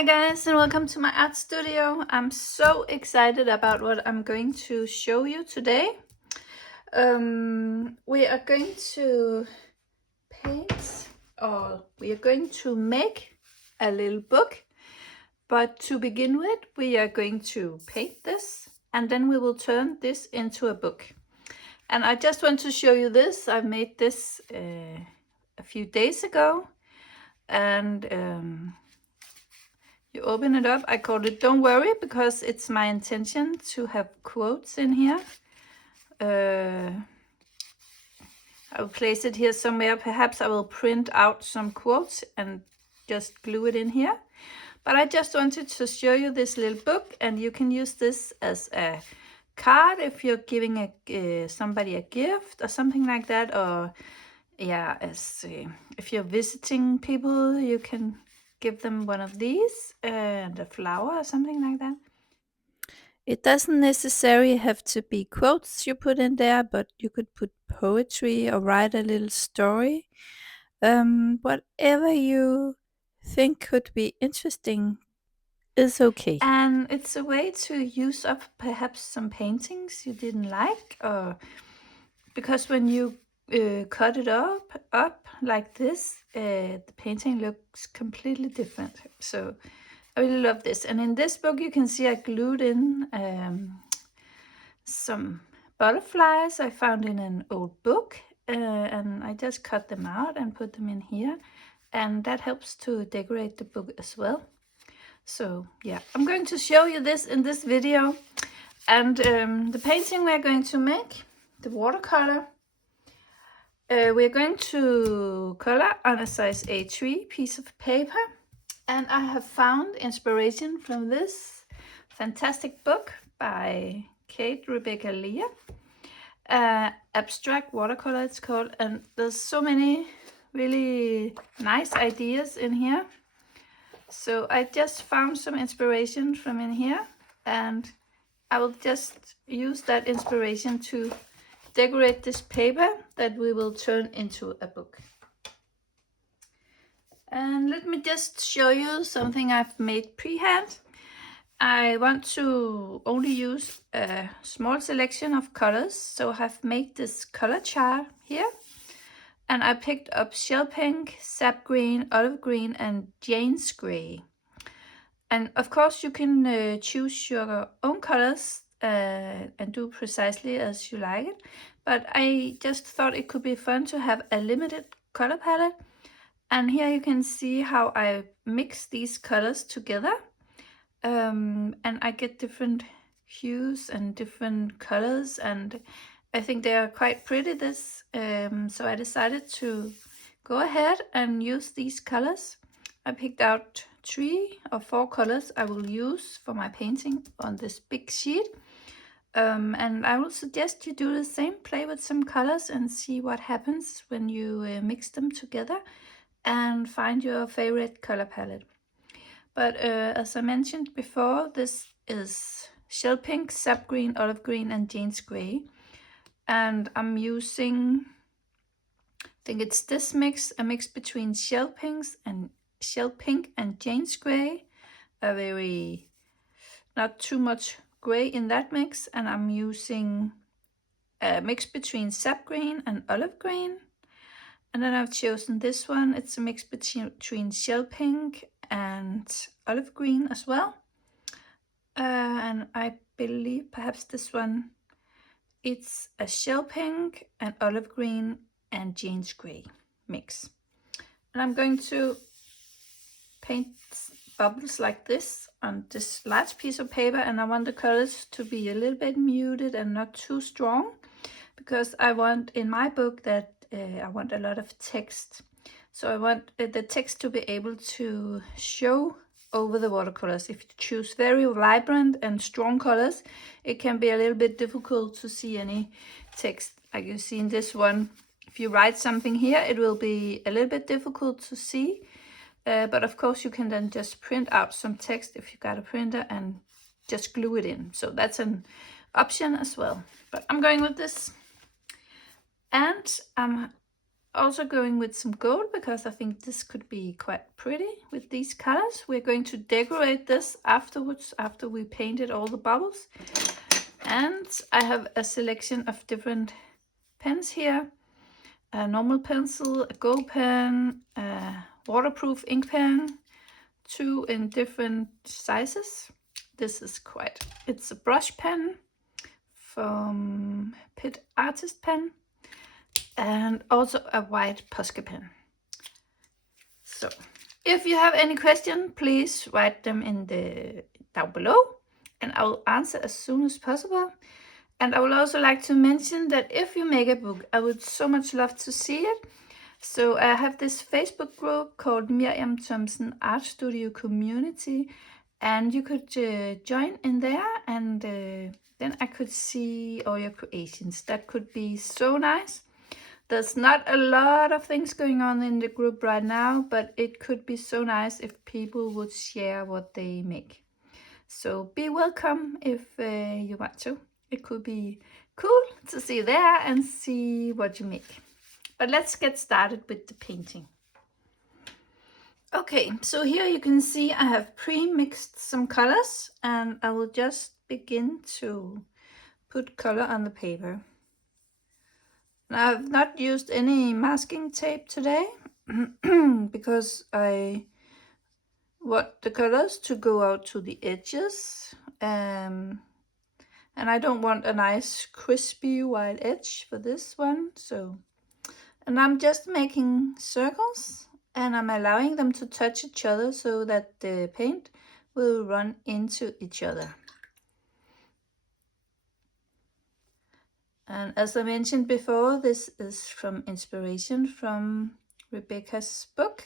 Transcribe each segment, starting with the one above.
Hi guys, and welcome to my art studio. I'm so excited about what I'm going to show you today. We are going to paint, or we are going to make a little book. But to begin with, we are going to paint this, and then we will turn this into a book. And I just want to show you this. I made this a few days ago, and you open it up. I called it "Don't Worry" because it's my intention to have quotes in here. I will place it here somewhere. Perhaps I will print out some quotes and just glue it in here. But I just wanted to show you this little book, and you can use this as a card if you're giving somebody a gift or something like that. Or yeah, as if you're visiting people, you can give them one of these and a flower or something like that. It doesn't necessarily have to be quotes you put in there, but you could put poetry or write a little story. Whatever you think could be interesting is okay. And it's a way to use up perhaps some paintings you didn't like, or because when you cut it up like this, the painting looks completely different. So I really love this. And in this book, you can see I glued in some butterflies I found in an old book, and I just cut them out and put them in here, and that helps to decorate the book as well. So yeah, I'm going to show you this in this video. And the painting we're going to make, the watercolor, we're going to color on a size A3 piece of paper. And I have found inspiration from this fantastic book by Kate Rebecca Leah. Abstract watercolor it's called, and there's so many really nice ideas in here. So I just found some inspiration from in here, and I will just use that inspiration to decorate this paper that we will turn into a book. And let me just show you something I've made pre-hand. I want to only use a small selection of colors, so I've made this color chart here. And I picked up shell pink, sap green, olive green, and Jane's gray. And of course you can choose your own colors and do precisely as you like it. But I just thought it could be fun to have a limited color palette. And here you can see how I mix these colors together. And I get different hues and different colors, and I think they are quite pretty, this. So I decided to go ahead and use these colors. I picked out 3 or 4 colors I will use for my painting on this big sheet. And I will suggest you do the same. Play with some colors and see what happens when you mix them together and find your favorite color palette. But as I mentioned before, this is shell pink, sap green, olive green, and Jane's gray. And I'm using, I think it's this mix, a mix between shell pink and Jane's gray. A very, not too much gray in that mix. And I'm using a mix between sap green and olive green. And then I've chosen this one. It's a mix between shell pink and olive green as well. And I believe perhaps this one, it's a shell pink and olive green and Jane's gray mix. And I'm going to paint bubbles like this on this large piece of paper, and I want the colors to be a little bit muted and not too strong, because I want in my book that I want a lot of text. So I want the text to be able to show over the watercolors. If you choose very vibrant and strong colors, it can be a little bit difficult to see any text. Like you see in this one, if you write something here, it will be a little bit difficult to see. But of course you can then just print out some text if you got a printer and just glue it in. So that's an option as well. But I'm going with this. And I'm also going with some gold because I think this could be quite pretty with these colors. We're going to decorate this afterwards, after we painted all the bubbles. And I have a selection of different pens here. A normal pencil, a gold pen, a waterproof ink pen, 2 in different sizes. This is it's a brush pen from Pitt Artist Pen, and also a white Posca pen. So if you have any question, please write them down below, and I will answer as soon as possible. And I would also like to mention that if you make a book, I would so much love to see it. So I have this Facebook group called Miriam Thompson Art Studio Community, and you could join in there, and then I could see all your creations. That could be so nice. There's not a lot of things going on in the group right now, but it could be so nice if people would share what they make. So be welcome if you want to. It could be cool to see you there and see what you make. But let's get started with the painting. Okay, so here you can see I have pre-mixed some colors, and I will just begin to put color on the paper. Now, I've not used any masking tape today because I want the colors to go out to the edges, and I don't want a nice crispy white edge for this one. And I'm just making circles, and I'm allowing them to touch each other so that the paint will run into each other. And as I mentioned before, this is from inspiration from Rebecca's book,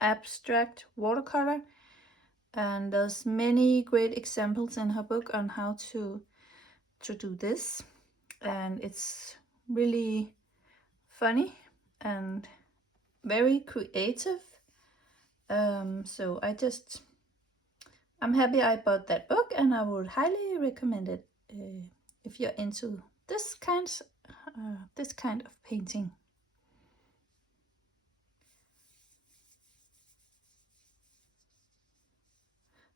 Abstract Watercolor. And there's many great examples in her book on how to do this. And it's really funny and very creative. So I'm happy I bought that book, and I would highly recommend it if you're into this kind of painting.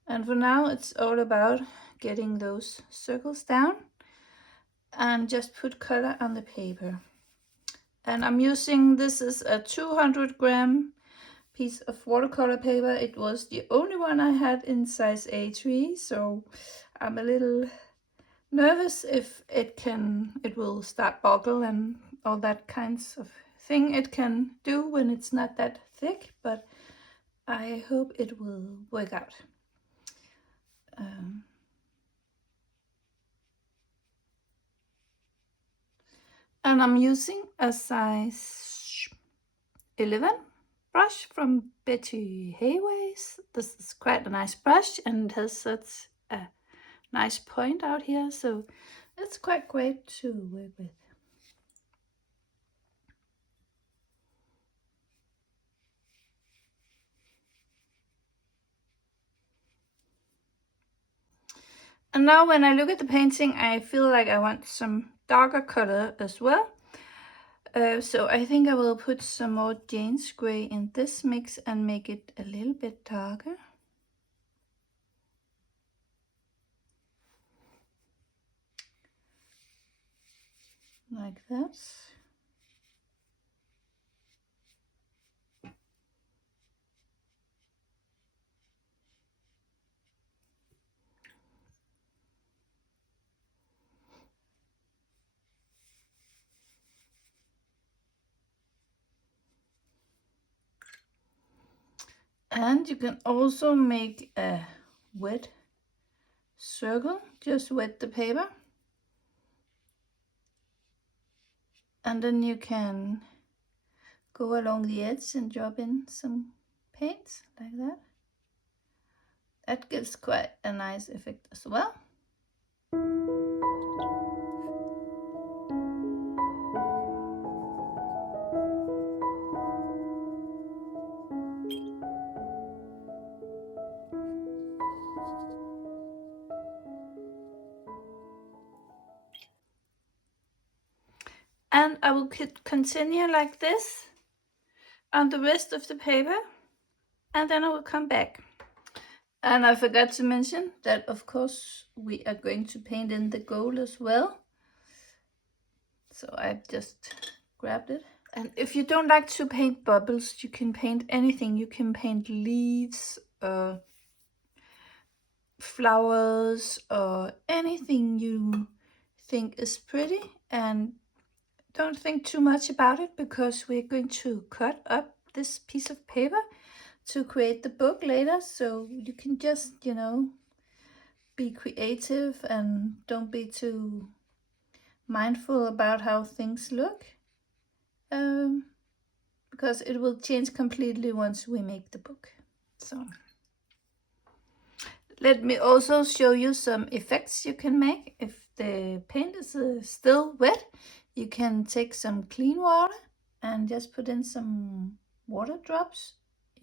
And for now, it's all about getting those circles down and just put color on the paper. And I'm using, this is a 200-gram piece of watercolor paper. It was the only one I had in size A3, so I'm a little nervous if it will start boggle and all that kinds of thing it can do when it's not that thick, but I hope it will work out. And I'm using a size 11 brush from Betty Hayways. This is quite a nice brush, and it has such a nice point out here, so it's quite great to work with. And now when I look at the painting, I feel like I want some darker color as well. So I think I will put some more Jane's Gray in this mix and make it a little bit darker. Like that. And you can also make a wet circle, just wet the paper. And then you can go along the edge and drop in some paint like that. That gives quite a nice effect as well. And I will continue like this on the rest of the paper, and then I will come back. And I forgot to mention that, of course, we are going to paint in the gold as well. So I just grabbed it. And if you don't like to paint bubbles, you can paint anything. You can paint leaves, flowers, or anything you think is pretty. And don't think too much about it, because we're going to cut up this piece of paper to create the book later. So you can just, be creative and don't be too mindful about how things look. Because it will change completely once we make the book. So let me also show you some effects you can make. If the paint is still wet, you can take some clean water and just put in some water drops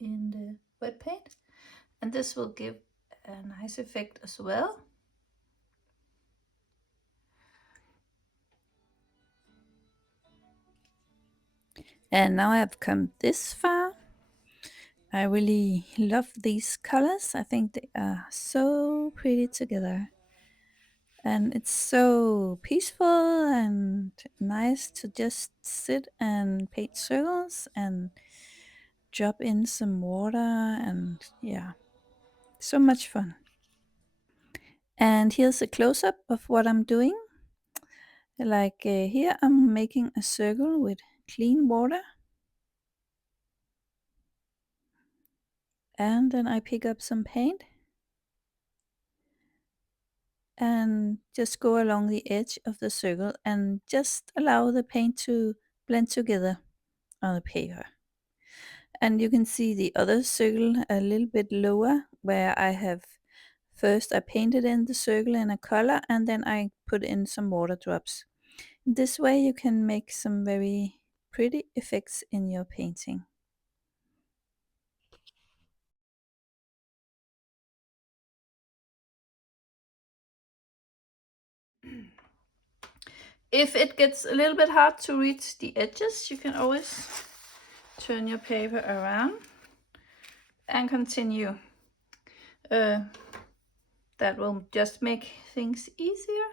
in the wet paint, and this will give a nice effect as well. And now I've come this far. I really love these colors. I think they are so pretty together. And it's so peaceful and nice to just sit and paint circles and drop in some water, and yeah, so much fun. And here's a close-up of what I'm doing. Like here I'm making a circle with clean water. And then I pick up some paint and just go along the edge of the circle and just allow the paint to blend together on the paper. And you can see the other circle a little bit lower, where I have first I painted in the circle in a color, and then I put in some water drops. This way you can make some very pretty effects in your painting. If it gets a little bit hard to reach the edges, you can always turn your paper around and continue. That will just make things easier.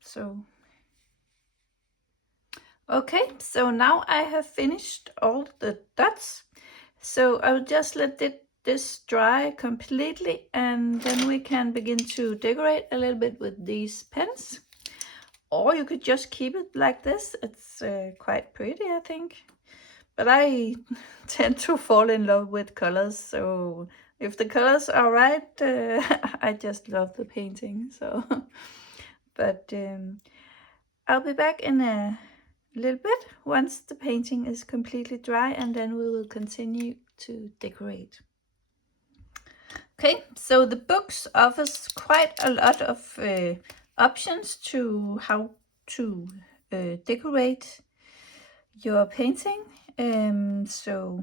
So, okay, so now I have finished all the dots. So I'll just let this dry completely, and then we can begin to decorate a little bit with these pens. Or you could just keep it like this. It's quite pretty, I think. But I tend to fall in love with colors, so if the colors are right, I just love the painting. So, but I'll be back in a little bit once the painting is completely dry, and then we will continue to decorate. Okay, so the books offers quite a lot of options to how to decorate your painting. So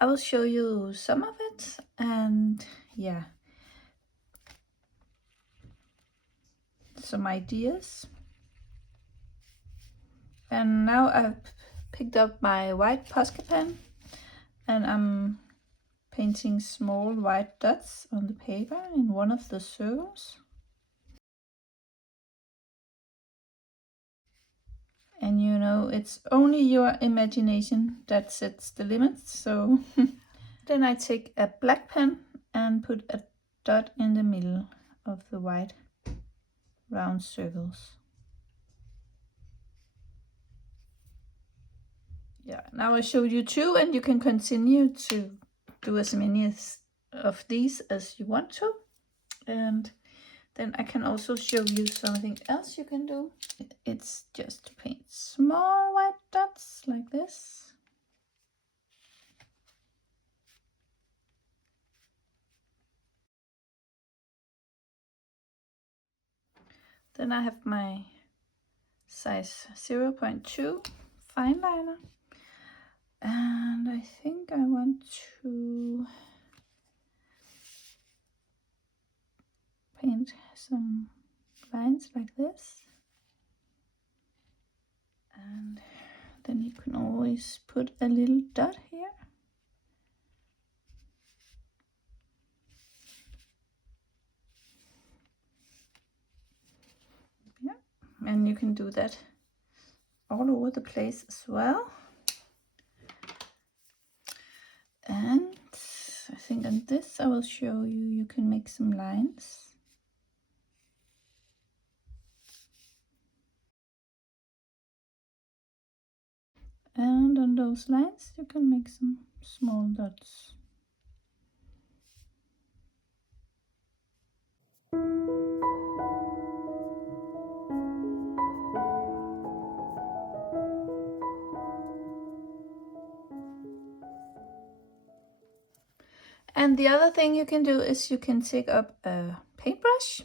I will show you some of it, and yeah, some ideas. And now I've picked up my white Posca pen, and I'm painting small white dots on the paper in one of the circles. And it's only your imagination that sets the limits. So then I take a black pen and put a dot in the middle of the white round circles. Yeah, now I showed you two, and you can continue to do as many of these as you want to. And then I can also show you something else you can do. It's just to paint small white dots like this. Then I have my size 0.2 fine liner, and I think I want to paint some lines like this, and then you can always put a little dot here. Yeah, and you can do that all over the place as well. And I think on this I will show you, you can make some lines. And on those lines you can make some small dots. And the other thing you can do is you can take up a paintbrush.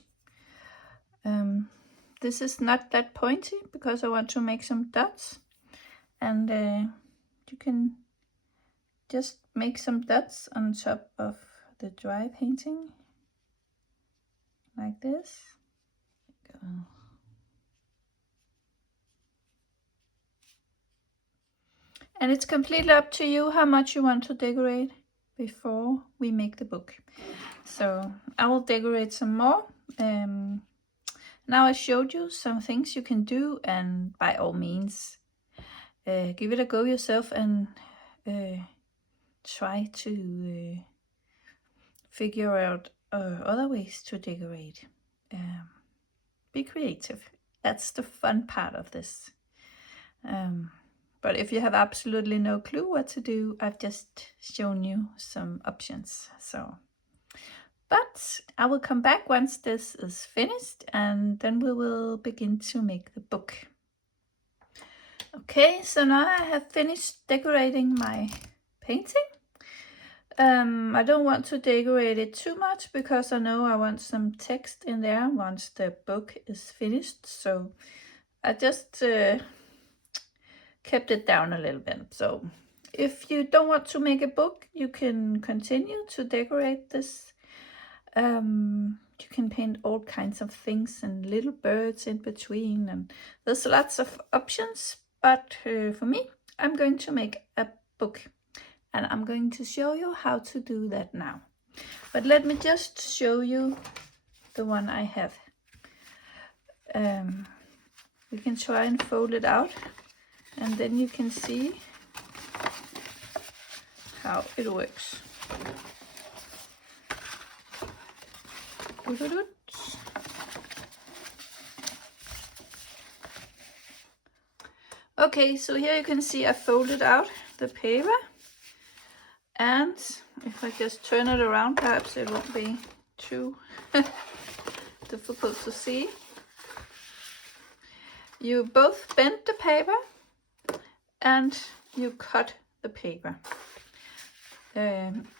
This is not that pointy because I want to make some dots. And you can just make some dots on top of the dry painting. Like this. Go. And it's completely up to you how much you want to decorate before we make the book. So I will decorate some more. Now I showed you some things you can do, and by all means give it a go yourself and try to figure out other ways to decorate. Be creative. That's the fun part of this. But if you have absolutely no clue what to do, I've just shown you some options. But I will come back once this is finished, and then we will begin to make the book. Okay, so now I have finished decorating my painting. I don't want to decorate it too much because I know I want some text in there once the book is finished. So I just kept it down a little bit. So if you don't want to make a book, you can continue to decorate this. You can paint all kinds of things and little birds in between, and there's lots of options. But for me, I'm going to make a book, and I'm going to show you how to do that now. But let me just show you the one I have. We can try and fold it out, and then you can see how it works. Okay, so here you can see I folded out the paper, and if I just turn it around, perhaps it won't be too difficult to see. You both bend the paper and you cut the paper.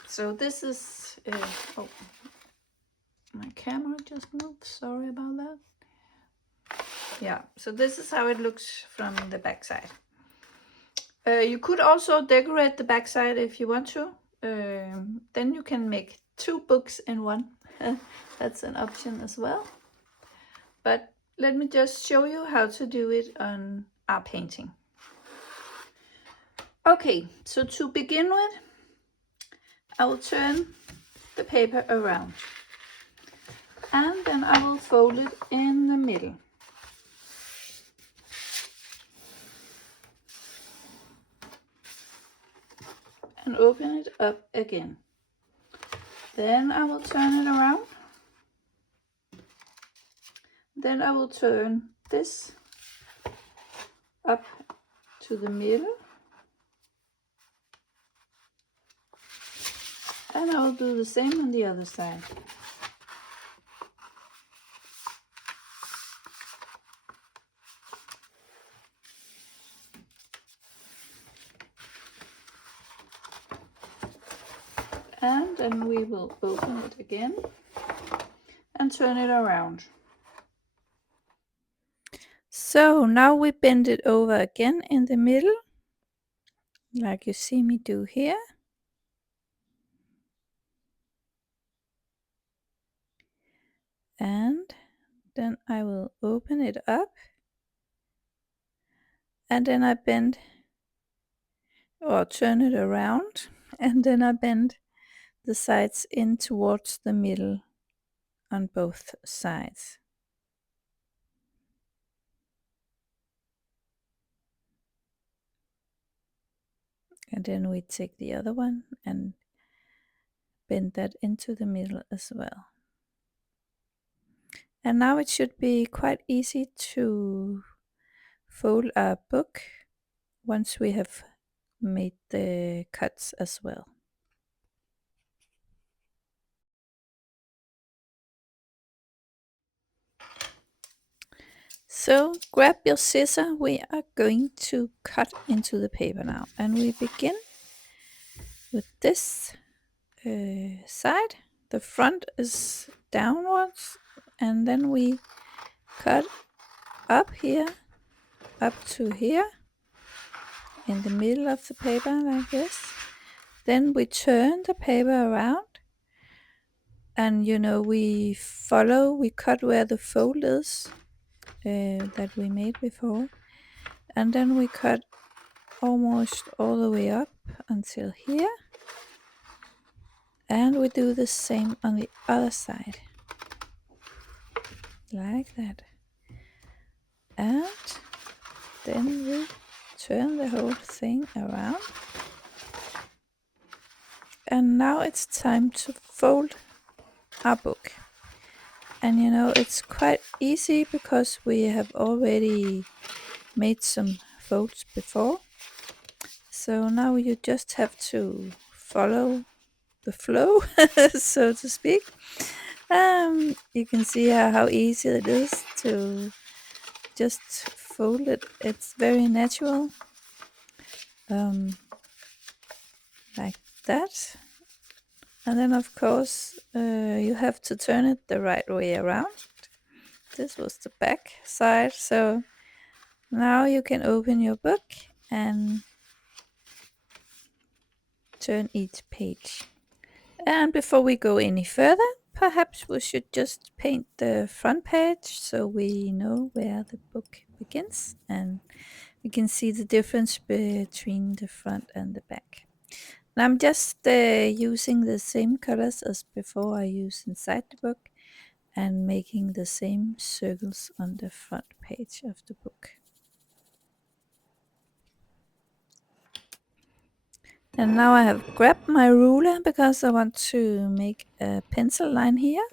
So this is oh, my camera just moved, sorry about that. Yeah, so this is how it looks from the back side. You could also decorate the back side if you want to. Then you can make 2 books in one. That's an option as well. But let me just show you how to do it on our painting. Okay, so to begin with, I will turn the paper around, and then I will fold it in the middle. And open it up again. Then I will turn it around. Then I will turn this up to the middle. And I will do the same on the other side. And then we will open it again and turn it around. So now we bend it over again in the middle, like you see me do here. And then I will open it up, and then I bend or turn it around, and then I bend the sides in towards the middle on both sides. And then we take the other one and bend that into the middle as well. And now it should be quite easy to fold our book once we have made the cuts as well. So grab your scissor, we are going to cut into the paper now, and we begin with this side. The front is downwards, and then we cut up here, up to here, in the middle of the paper like this. Then we turn the paper around, and we cut where the fold is that we made before, and then we cut almost all the way up until here, and we do the same on the other side like that, and then we turn the whole thing around. And now it's time to fold our book. And it's quite easy because we have already made some folds before. So now you just have to follow the flow, so to speak. You can see how easy it is to just fold it. It's very natural, like that. And then of course you have to turn it the right way around. This was the back side, so now you can open your book and turn each page. And before we go any further, perhaps we should just paint the front page so we know where the book begins, and we can see the difference between the front and the back. And I'm just using the same colors as before I used inside the book, and making the same circles on the front page of the book. And now I have grabbed my ruler because I want to make a pencil line here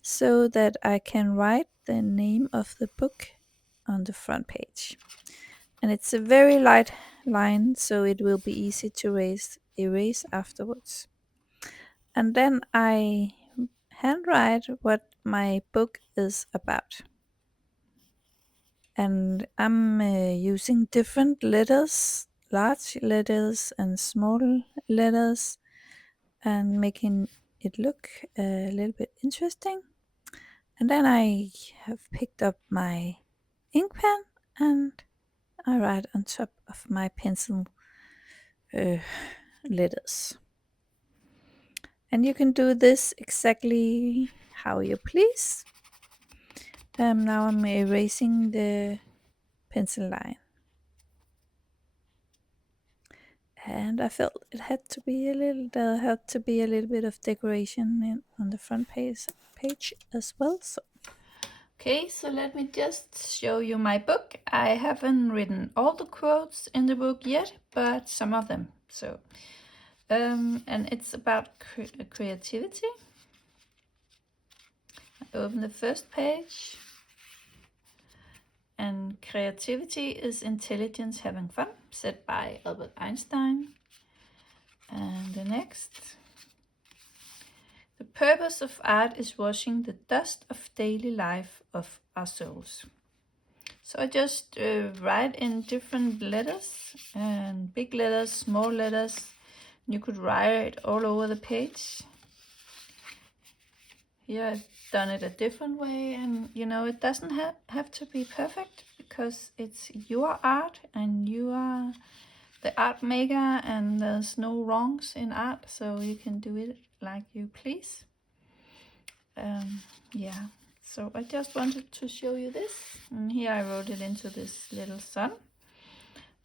so that I can write the name of the book on the front page. And it's a very light line, so it will be easy to erase afterwards. And then I handwrite what my book is about. And I'm using different letters, large letters and small letters, and making it look a little bit interesting. And then I have picked up my ink pen and I write on top of my pencil letters. And you can do this exactly how you please. Now I'm erasing the pencil line. And I felt it had to be there had to be a little bit of decoration on the front page as well. So. Okay, so let me just show you my book. I haven't written all the quotes in the book yet, but some of them. So, and it's about creativity. I open the first page. And creativity is intelligence having fun, said by Albert Einstein. And the next. The purpose of art is washing the dust of daily life of our souls. So I just write in different letters, and big letters, small letters. You could write all over the page. Here I've done it a different way, and it doesn't have to be perfect because it's your art and you are the art maker, and there's no wrongs in art, so you can do it like you please. Yeah, so I just wanted to show you this, and here I wrote it into this little sun.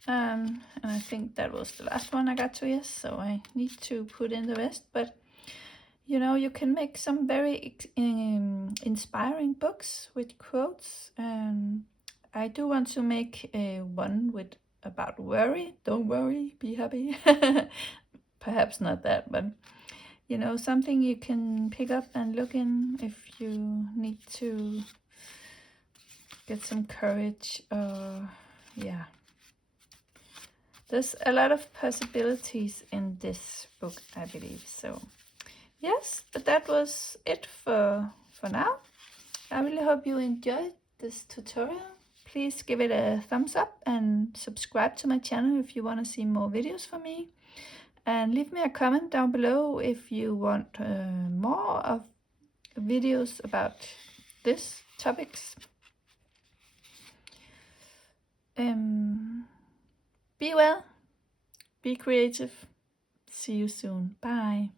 And I think that was the last one I got to, yes, so I need to put in the rest. But you know, you can make some very inspiring books with quotes. I do want to make one with about worry. Don't worry, be happy. Perhaps not that, but you know, something you can pick up and look in if you need to get some courage. Yeah, there's a lot of possibilities in this book, I believe. So yes, but that was it for now. I really hope you enjoyed this tutorial. Please give it a thumbs up and subscribe to my channel if you want to see more videos from me. And leave me a comment down below if you want more of videos about these topics. Be well, be creative. See you soon. Bye.